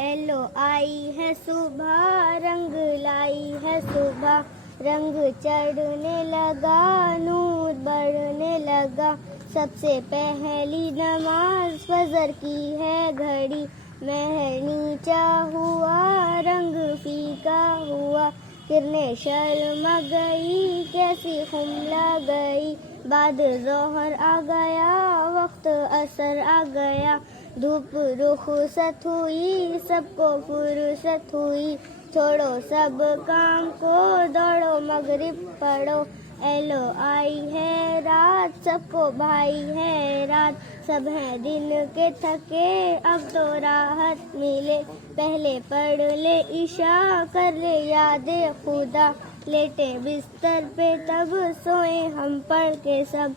Yellow आई है सुबह, रंग लाई है सुबह, रंग चढ़ने लगा, नूर बढ़ने लगा। सबसे पहली नमाज फजर की है घड़ी, महर नीचा हुआ, रंग फीका हुआ। किरने शर्मा गई, कैसी खुमला गई, बाद जोहर आ गया, वक्त असर आ गया। धूप रुखसत हुई, सबको फुर्सत हुई, छोड़ो सब काम को, दौड़ो मगरिब पढ़ो। एलो आई है रात, सबको भाई है रात, सब हैं दिन के थके, अब तो राहत मिले। पहले पढ़ ले इशा, कर ले यादे खुदा, लेटे बिस्तर पे तब सोए हम पढ़ के सब।